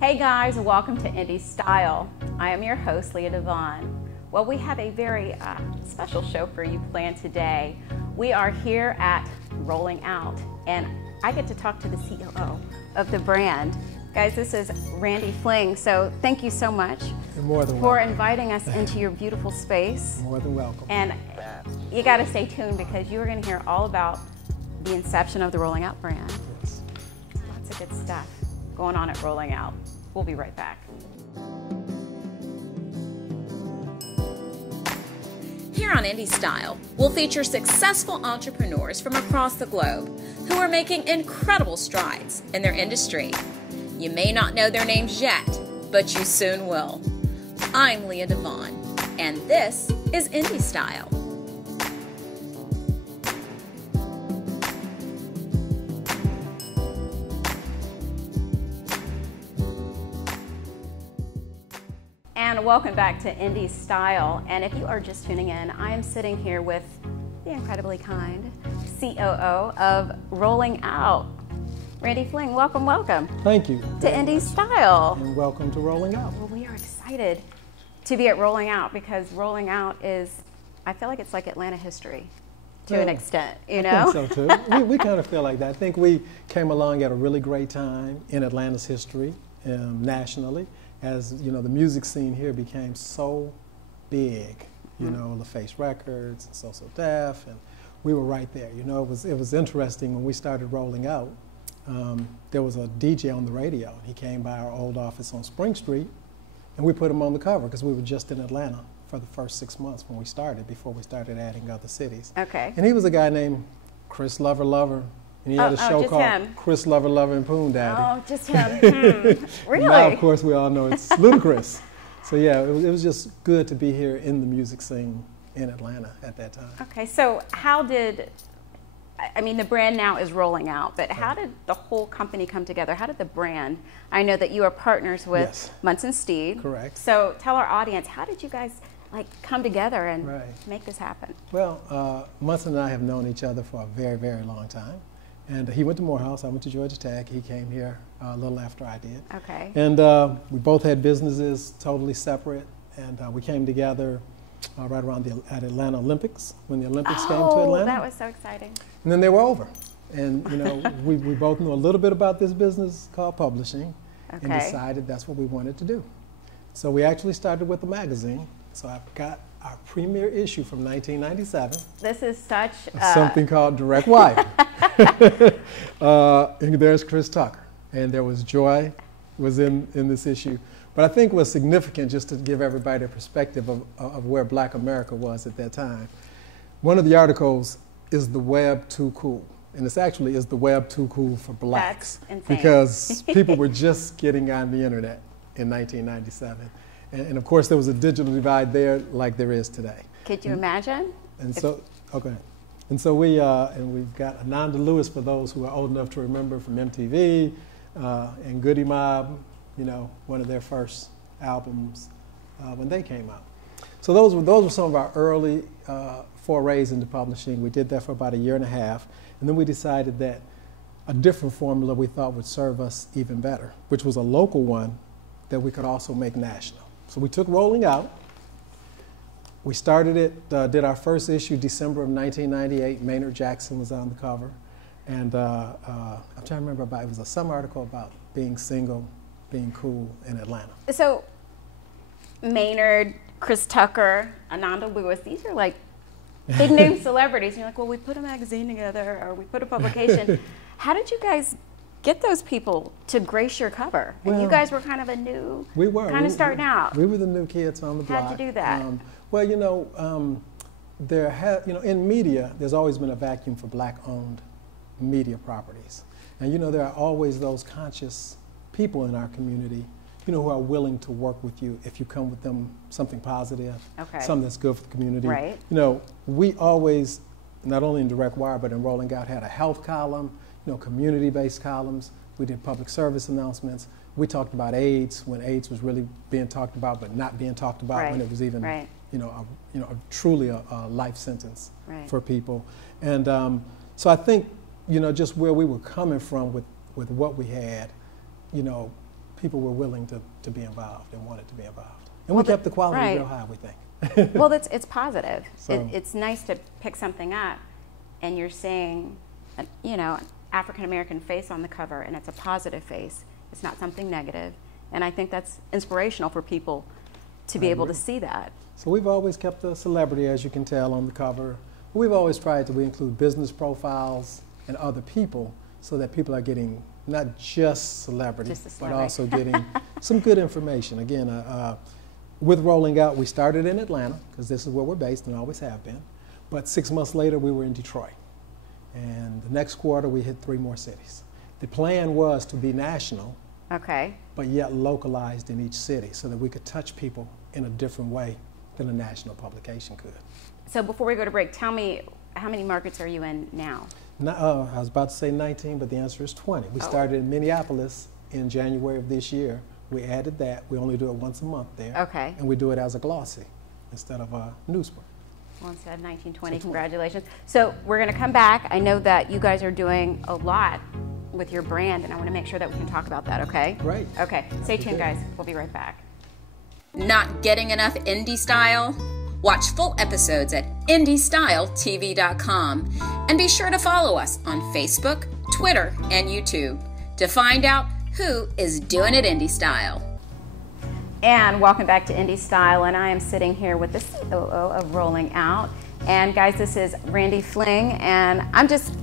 Hey guys, welcome to Indie Style. I am your host, Leah DeVon. Well, we have a very special show for you planned today. We are here at Rolling Out, and I get to talk to the COO of the brand. Guys, this is Randy Fling, so thank you so much for inviting us into your beautiful space. More than welcome. And you got to stay tuned because you are going to hear all about the inception of the Rolling Out brand. Yes. Lots of good stuff going on at Rolling Out. We'll be right back. Here on Indie Style, we'll feature successful entrepreneurs from across the globe who are making incredible strides in their industry. You may not know their names yet, but you soon will. I'm Leah DeVon, and this is Indie Style. And welcome back to Indie Style. And if you are just tuning in, I am sitting here with the incredibly kind COO of Rolling Out, Randy Fling. Welcome, welcome. Thank you. To Indie Style. And welcome to Rolling Out. Well, we are excited to be at Rolling Out because Rolling Out is, I feel like it's like Atlanta history to an extent, you know? I think so too. we kind of feel like that. I think we came along at a really great time in Atlanta's history, nationally. As you know, the music scene here became so big, you know, LaFace Records and So So Def, and we were right there. You know, it was interesting when we started Rolling Out. There was a DJ on the radio. He came by our old office on Spring Street, and we put him on the cover because we were just in Atlanta for the first 6 months when we started, before we started adding other cities. Okay. And he was a guy named Chris Lover. And he had a show called Chris Lover and Poon Daddy. Oh, just him. Really? Now, of course, we all know it's Ludacris. So yeah, it was just good to be here in the music scene in Atlanta at that time. Okay, so how did, I mean, the brand now is Rolling Out, but how did the whole company come together? How did the brand, I know that you are partners with Munson Steed. Correct. So tell our audience, how did you guys come together and make this happen? Well, Munson and I have known each other for a very, very long time. And he went to Morehouse, I went to Georgia Tech. He came here a little after I did. Okay. And we both had businesses totally separate, and we came together right around the Atlanta Olympics, when the Olympics came to Atlanta. Oh, that was so exciting. And then they were over. And you know, we both knew a little bit about this business called publishing, and decided that's what we wanted to do. So we actually started with a magazine. So I've got our premiere issue from 1997. This is such something called Direct Wire. And there's Chris Tucker, and there was Joy was in this issue. But I think what's significant, just to give everybody a perspective of where Black America was at that time, one of the articles is the web too cool. And it's actually, is the web too cool for blacks? That's insane. Because people were just getting on the internet in 1997. And of course, there was a digital divide there like there is today. Could you imagine? And so, and so we've got Ananda Lewis, for those who are old enough to remember, from MTV, and Goody Mob, you know, one of their first albums when they came out. So those were some of our early forays into publishing. We did that for about 1.5 years, and then we decided that a different formula we thought would serve us even better, which was a local one that we could also make national. So we took Rolling Out. We started it, did our first issue December of 1998. Maynard Jackson was on the cover. And I'm trying to remember it was some article about being single, being cool in Atlanta. So Maynard, Chris Tucker, Ananda Lewis, these are like big name celebrities. And you're like, well, we put a magazine together, or we put a publication. How did you guys get those people to grace your cover? And you guys were kind of a new, starting out. We were the new kids on the block. How'd you do that? Well, you know, in media, there's always been a vacuum for Black-owned media properties. And you know, there are always those conscious people in our community, you know, who are willing to work with you if you come with them something positive, something that's good for the community. Right. You know, we always, not only in Direct Wire, but in Rolling Out, had a health column, you know, community-based columns. We did public service announcements. We talked about AIDS when AIDS was really being talked about, but not being talked about when it was even, you know, truly a life sentence for people. And so I think, you know, just where we were coming from with what we had, you know, people were willing to be involved and wanted to be involved. And we kept the quality real high, we think. Well, it's positive. So, It's nice to pick something up and you're seeing, you know, an African-American face on the cover, and it's a positive face. It's not something negative. And I think that's inspirational for people to be able to see that. So we've always kept the celebrity, as you can tell, on the cover. We've always tried to include business profiles and other people so that people are getting not just celebrities, but also getting some good information. Again, with Rolling Out, we started in Atlanta, because this is where we're based and always have been. But 6 months later, we were in Detroit. And the next quarter, we hit 3 more cities. The plan was to be national, but yet localized in each city so that we could touch people in a different way than a national publication could. So before we go to break, tell me, how many markets are you in now? I was about to say 19, but the answer is 20. We started in Minneapolis in January of this year. We added that. We only do it once a month there. And we do it as a glossy instead of a newsprint. Well, instead of 1920, congratulations. So we're going to come back. I know that you guys are doing a lot with your brand, and I want to make sure that we can talk about that, okay? Great. Okay, stay tuned, guys. We'll be right back. Not getting enough indie style? Watch full episodes at indiestyletv.com and be sure to follow us on Facebook, Twitter, and YouTube to find out who is doing it indie style. And welcome back to Indie Style, and I am sitting here with the COO of Rolling Out. And guys, this is Randy Fling, and I'm just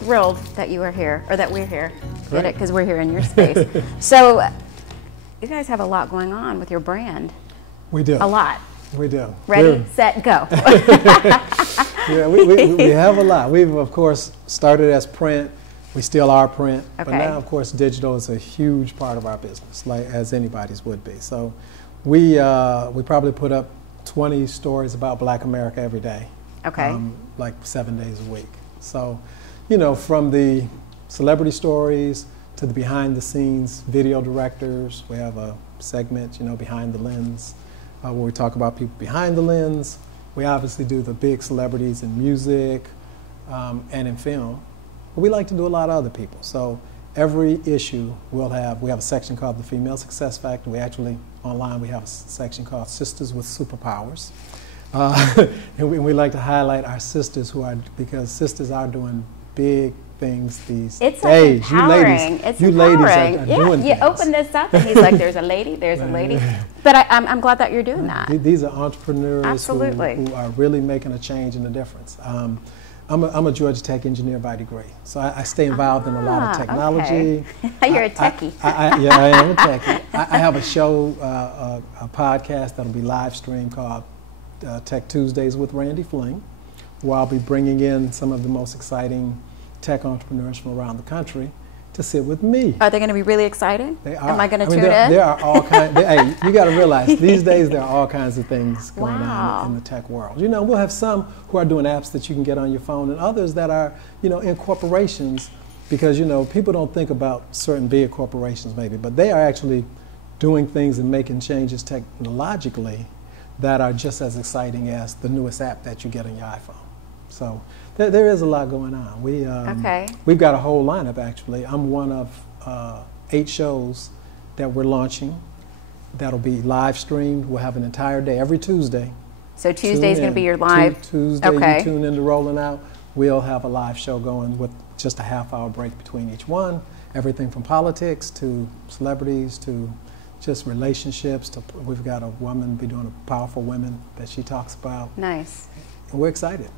thrilled that you are here, or that we're here. Get it? Because we're here in your space. So you guys have a lot going on with your brand. We do. A lot. We do. Ready, set, go. Yeah, we have a lot. We've, of course, started as print. We still are print, but now, of course, digital is a huge part of our business, like as anybody's would be. So we probably put up 20 stories about Black America every day, like 7 days a week. So, you know, from the celebrity stories to the behind-the-scenes video directors, we have a segment, you know, Behind the Lens, where we talk about people behind the lens. We obviously do the big celebrities in music and in film. But we like to do a lot of other people. So every issue we have a section called the Female Success Factor. We actually, online, we have a section called Sisters with Superpowers. And we like to highlight our sisters because sisters are doing big things these days. It's empowering. You ladies are doing you things. Open this up and he's like, there's a lady. But I'm glad that you're doing that. These are entrepreneurs who are really making a change and a difference. I'm a Georgia Tech engineer by degree, so I stay involved in a lot of technology. You're a techie. Yeah, I am a techie. I have a show, a podcast that'll be live streamed called Tech Tuesdays with Randy Fling, where I'll be bringing in some of the most exciting tech entrepreneurs from around the country to sit with me. Are they going to be really excited? They are. Am I going to tune in? There are all kinds. Hey, you got to realize these days there are all kinds of things going on in the tech world. You know, we'll have some who are doing apps that you can get on your phone, and others that are, you know, in corporations, because you know people don't think about certain big corporations maybe, but they are actually doing things and making changes technologically that are just as exciting as the newest app that you get on your iPhone. So there is a lot going on. We've got a whole lineup, actually. I'm one of 8 shows that we're launching that'll be live streamed. We'll have an entire day every Tuesday. So Tuesday's going to be your live? Tuesday, you tune into Rolling Out. We'll have a live show going with just a half-hour break between each one. Everything from politics to celebrities to just relationships. We've got a woman be doing a Powerful Women that she talks about. Nice. And we're excited.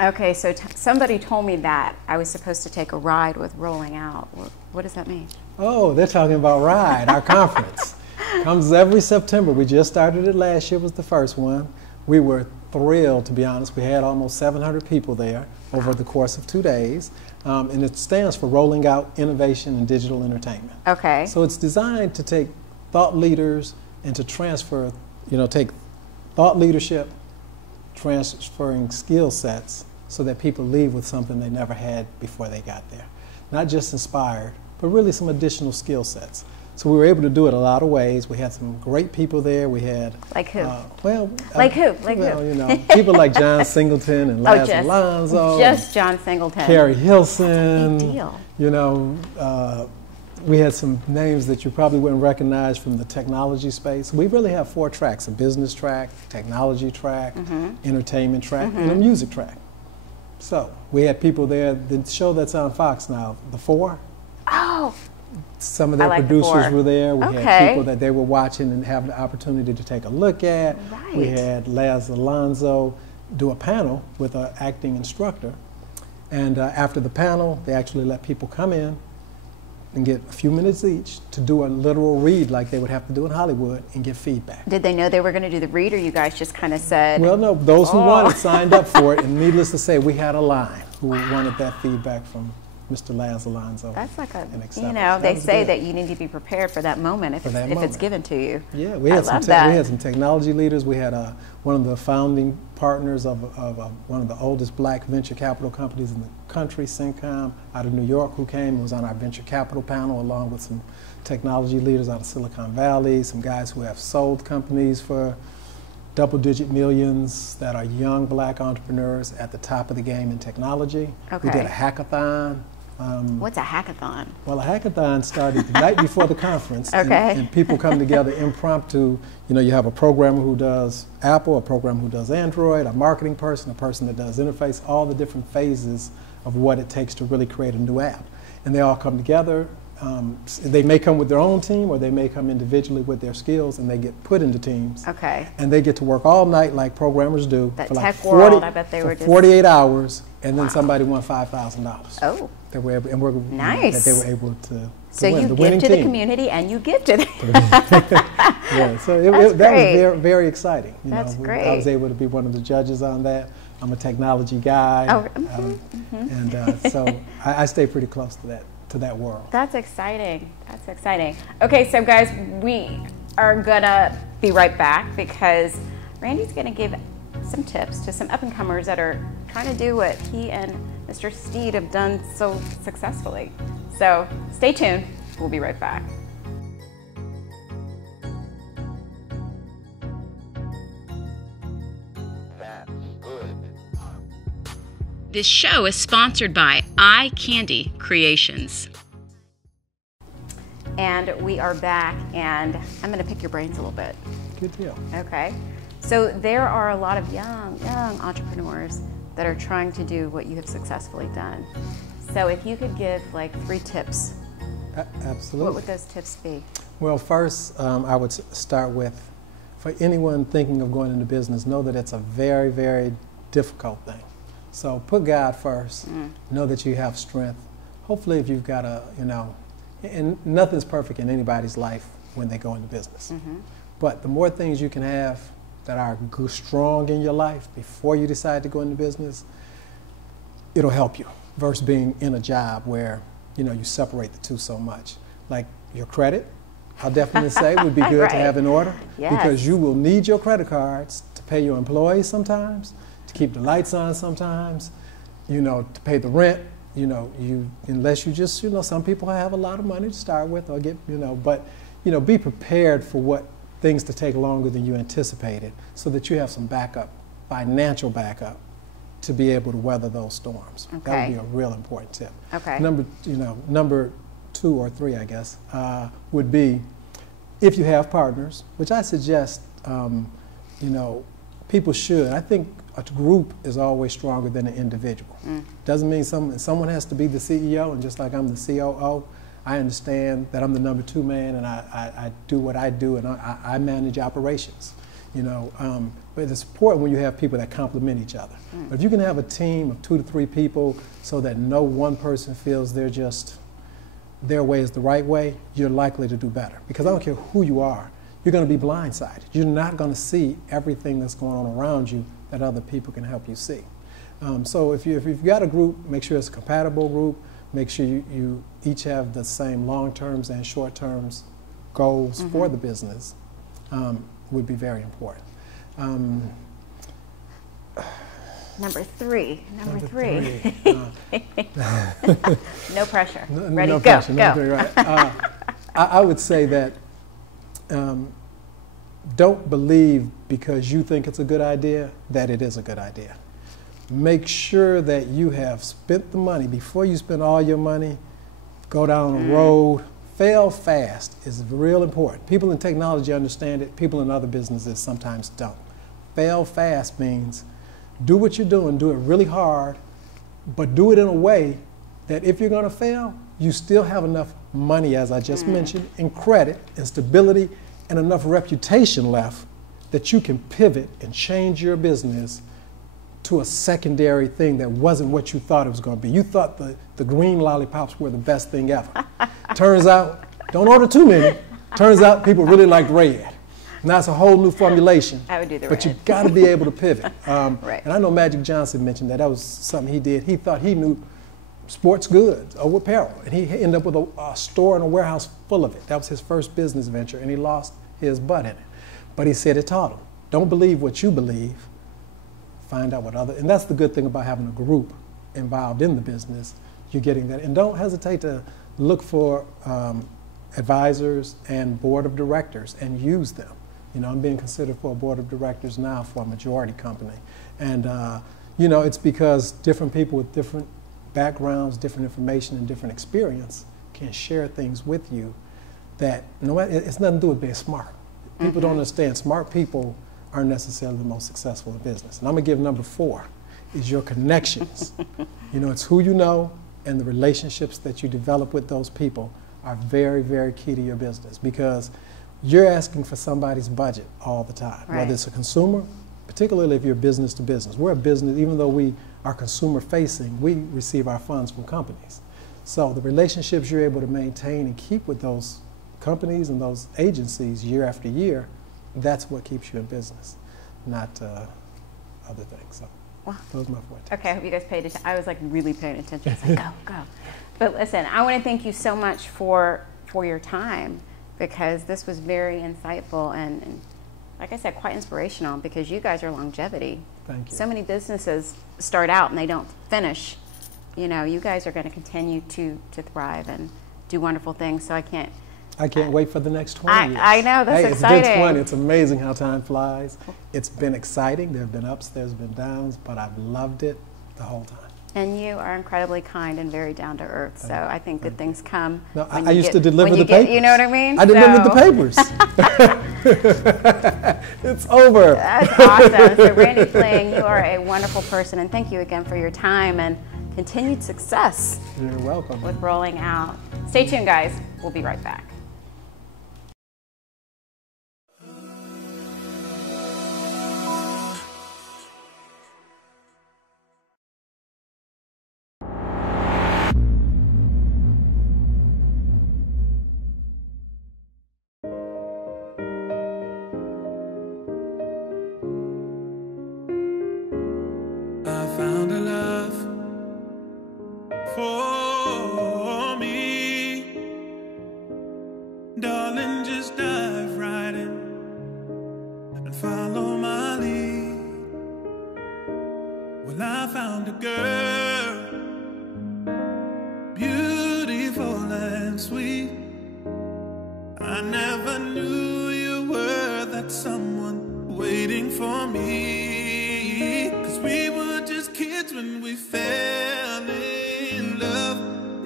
Okay, so somebody told me that I was supposed to take a ride with Rolling Out. What does that mean? Oh, they're talking about RIDE, our conference. Comes every September. We just started it last year, was the first one. We were thrilled, to be honest. We had almost 700 people there over the course of 2 days. And it stands for Rolling Out Innovation and Digital Entertainment. Okay. So it's designed to take thought leaders and to transfer, you know, take thought leadership, transferring skill sets so that people leave with something they never had before they got there. Not just inspired, but really some additional skill sets. So we were able to do it a lot of ways. We had some great people there. We had... Like who? Like who? You know, people like John Singleton and Laz Alonso. Just John Singleton. Carrie Hilson. Big deal. You know, we had some names that you probably wouldn't recognize from the technology space. We really have 4 tracks: a business track, technology track, entertainment track, and a music track. So we had people there. The show that's on Fox now, The Four. Oh. Some of their producers were there. We had people that they were watching and having the opportunity to take a look at. Right. We had Laz Alonso do a panel with an acting instructor. And after the panel, they actually let people come in and get a few minutes each to do a literal read like they would have to do in Hollywood and get feedback. Did they know they were going to do the read, or you guys just kind of said? Well, no, those who wanted signed up for it, and needless to say, we had a line who wanted that feedback from Mr. Laz Alonso. That's like a, you know, they say that you need to be prepared for that moment if it's given to you. Yeah, we had some technology leaders. We had one of the founding partners of one of the oldest black venture capital companies in the country, Syncom, out of New York, who came and was on our venture capital panel, along with some technology leaders out of Silicon Valley, some guys who have sold companies for double-digit millions that are young black entrepreneurs at the top of the game in technology. Okay. We did a hackathon. What's a hackathon? Well, a hackathon started the night before the conference, okay. and people come together impromptu. You know, you have a programmer who does Apple, a programmer who does Android, a marketing person, a person that does interface, all the different phases of what it takes to really create a new app. And they all come together. They may come with their own team, or they may come individually with their skills, and they get put into teams. Okay. And they get to work all night like programmers do. That for tech like 40, world, I bet they were just 48 hours, and then somebody won $5,000. Oh. That were able, and nice. That they were able to so win. You give to the community, and you give to them. Yeah, so that was very, very exciting. That's great. I was able to be one of the judges on that. I'm a technology guy, and so I stay pretty close to that world. That's exciting. That's exciting. Okay, so guys, we are gonna be right back because Randy's gonna give some tips to some up-and-comers that are trying to do what he and Mr. Steed have done so successfully. So stay tuned. We'll be right back. This show is sponsored by Eye Candy Creations. And we are back, and I'm going to pick your brains a little bit. Good deal. Okay. So there are a lot of young entrepreneurs that are trying to do what you have successfully done. So if you could give like 3 tips. Absolutely. What would those tips be? Well, first, I would start with, for anyone thinking of going into business, know that it's a very, very difficult thing. So put God first. Know that you have strength. Hopefully, if you've got and nothing's perfect in anybody's life when they go into business. But the more things you can have that are strong in your life before you decide to go into business, it'll help you versus being in a job where you separate the two so much. Like your credit, I'll definitely say would be good to have in order, because you will need your credit cards to pay your employees sometimes, to keep the lights on sometimes, to pay the rent. Unless you just, some people have a lot of money to start with or get, but, be prepared for what things to take longer than you anticipated so that you have some backup, financial backup, to be able to weather those storms. Okay. That would be a real important tip. Okay. Number 2 or 3, I guess, would be if you have partners, which I suggest, people should. I think a group is always stronger than an individual. Doesn't mean someone has to be the CEO, and just like I'm the COO, I understand that I'm the number 2 man, and I do what I do, and I manage operations. But it's important when you have people that complement each other. But if you can have a team of 2 to 3 people so that no one person feels their way is the right way, you're likely to do better. Because I don't care who you are, you're going to be blindsided. You're not going to see everything that's going on around you that other people can help you see. So if you've got a group, make sure it's a compatible group. Make sure you each have the same long-terms and short-terms goals for the business. Would be very important. Number 3. Number 3. No pressure. Ready? No go. Pressure. Go. Right. I would say that don't believe because you think it's a good idea that it is a good idea. Make sure that you have spent the money. Before you spend all your money, go down a road, fail fast is real important. People in technology understand it. People in other businesses sometimes don't. Fail fast means do what you're doing, do it really hard, but do it in a way that if you're going to fail, you still have enough money, as I just mentioned, and credit and stability and enough reputation left that you can pivot and change your business to a secondary thing that wasn't what you thought it was going to be. You thought the green lollipops were the best thing ever. Turns out, don't order too many. Turns out people really like red. Now it's a whole new formulation. I would do the but red. you've got to be able to pivot. Right. And I know Magic Johnson mentioned that was something he did. He thought he knew sports goods or apparel, and he ended up with a store and a warehouse full of it. That was his first business venture, and he lost his butt in it. But he said it taught him. Don't believe what you believe. Find out what other, and that's the good thing about having a group involved in the business. You're getting that, and don't hesitate to look for advisors and board of directors and use them. You know, I'm being considered for a board of directors now for a majority company, and you know, it's because different people with different backgrounds, different information, and different experience can share things with you that no matter, it's nothing to do with being smart. People don't understand smart people aren't necessarily the most successful in business. And I'm gonna give number 4 is your connections. You know, it's who you know and the relationships that you develop with those people are very, very key to your business, because you're asking for somebody's budget all the time, right. Whether it's a consumer, particularly if you're business to business. We're a business, even though we are consumer facing, we receive our funds from companies. So the relationships you're able to maintain and keep with those companies and those agencies year after year, that's what keeps you in business, not other things. So wow. Those are my 4 tips. Okay, I hope you guys paid attention. I was like really paying attention. It's like, go. But listen, I want to thank you so much for your time, because this was very insightful and like I said, quite inspirational, because you guys are longevity. Thank you. So many businesses start out and they don't finish. You know, you guys are going to continue to thrive and do wonderful things. So I can't wait for the next 20 years. I know, that's exciting. exciting. It's been 20. It's amazing how time flies. It's been exciting. There have been ups, there's been downs, but I've loved it the whole time. And you are incredibly kind and very down to earth. So I think good things come. No, I used to deliver the papers. You know what I mean? I delivered the papers. It's over. That's awesome. So Randy Fling, you are a wonderful person, and thank you again for your time and continued success. You're welcome. With Rolling Out. Stay tuned, guys. We'll be right back. Found a love for me, darling. Just dive right in and follow my lead. Well, I found a girl, beautiful and sweet. I never knew you were that someone waiting for me, 'cause we were just kids when we fell in love,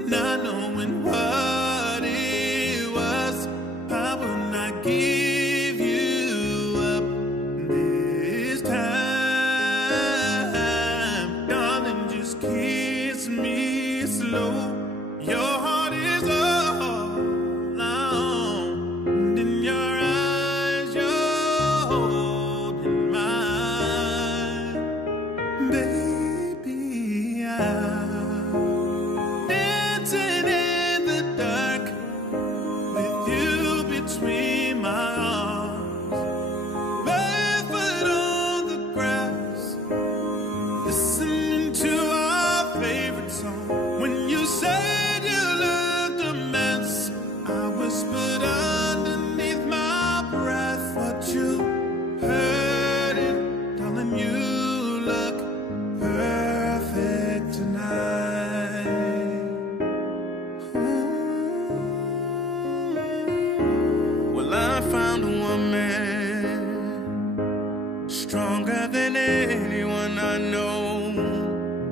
not knowing what it was. I will not give you up this time, darling. Just kiss me slow. Your heart is all alone, and in your eyes you're holding mine, baby. I'm dancing in the dark with you between my arms, barefoot on the grass, listening to our favorite song. When you said you looked a mess, I whispered underneath my breath, but you heard it, darling. You look perfect tonight. Ooh. Well, I found a woman stronger than anyone I know.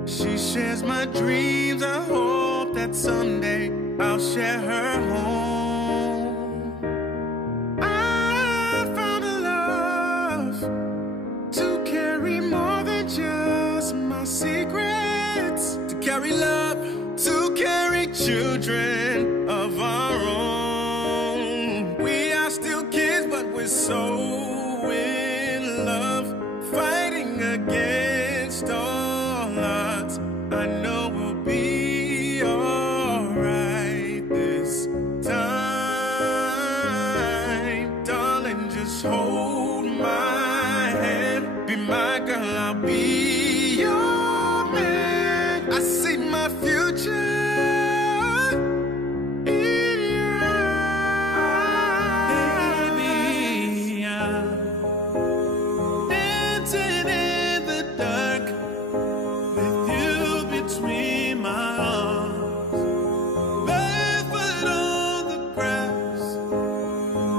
She shares my dreams. I hope that someday I'll share her home. carry love, to carry children of our own. We are still kids, but we're so in love, fighting against all odds. I know we'll be alright this time. Darling, just hold my hand, be my girl, I'll be your man. I see my future in your eyes. Baby, I'm dancing in the dark with you between my arms, barefoot on the grass,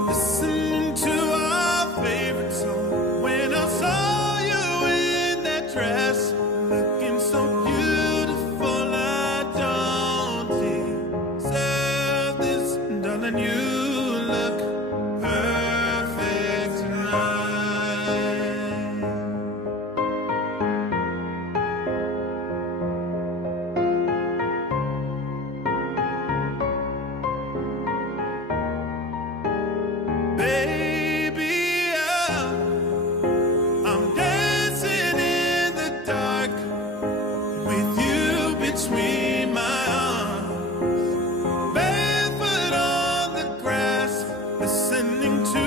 listening to our favorite song. When I saw you in that dress, looking so beautiful, I don't deserve this. Darling, you look perfect tonight. Baby, I'm dancing in the dark with you between my arms, barefoot on the grass, listening to